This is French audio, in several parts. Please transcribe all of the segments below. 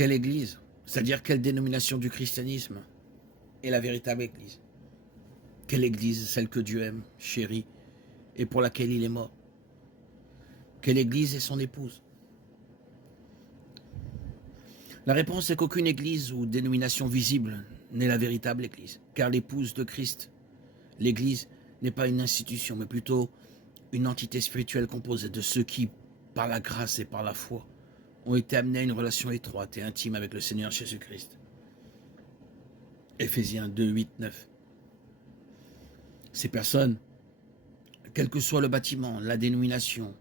Quelle Église, c'est-à-dire quelle dénomination du christianisme est la véritable Église? Quelle Église, celle que Dieu aime, chérit, et pour laquelle il est mort? Quelle Église est son épouse? La réponse est qu'aucune Église ou dénomination visible n'est la véritable Église, car l'épouse de Christ, l'Église, n'est pas une institution, mais plutôt une entité spirituelle composée de ceux qui, par la grâce et par la foi, ont été amenés à une relation étroite et intime avec le Seigneur Jésus-Christ. Éphésiens 2, 8, 9. Ces personnes, quel que soit le bâtiment, la dénomination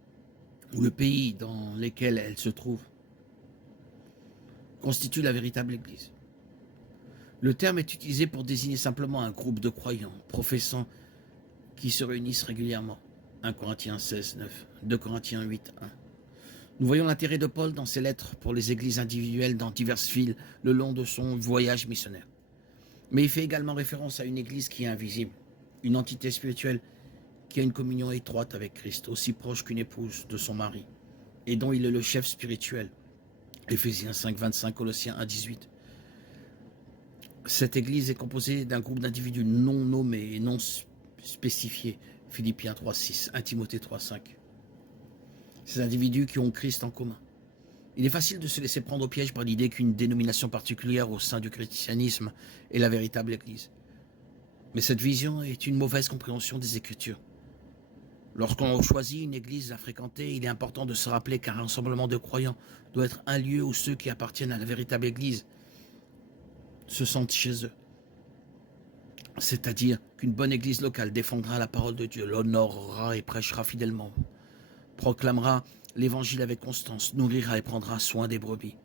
ou le pays dans lesquels elles se trouvent, constituent la véritable Église. Le terme est utilisé pour désigner simplement un groupe de croyants, professants, qui se réunissent régulièrement. 1 Corinthiens 16, 9, 2 Corinthiens 8, 1. Nous voyons l'intérêt de Paul dans ses lettres pour les églises individuelles dans diverses villes le long de son voyage missionnaire. Mais il fait également référence à une église qui est invisible, une entité spirituelle qui a une communion étroite avec Christ, aussi proche qu'une épouse de son mari, et dont il est le chef spirituel. Éphésiens 5, 25, Colossiens 1, 18. Cette église est composée d'un groupe d'individus non nommés et non spécifiés. Philippiens 3, 6, 1 Timothée 3, 5. Ces individus qui ont Christ en commun. Il est facile de se laisser prendre au piège par l'idée qu'une dénomination particulière au sein du christianisme est la véritable Église. Mais cette vision est une mauvaise compréhension des Écritures. Lorsqu'on choisit une église à fréquenter, il est important de se rappeler qu'un rassemblement de croyants doit être un lieu où ceux qui appartiennent à la véritable église se sentent chez eux. C'est-à-dire qu'une bonne église locale défendra la parole de Dieu, l'honorera et prêchera fidèlement, proclamera l'évangile avec constance, nourrira et prendra soin des brebis.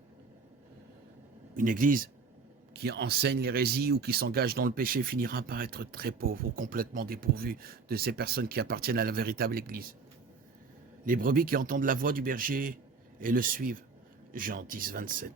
Une église qui enseigne l'hérésie ou qui s'engage dans le péché finira par être très pauvre ou complètement dépourvue de ces personnes qui appartiennent à la véritable Église. Les brebis qui entendent la voix du berger et le suivent. Jean 10, 27.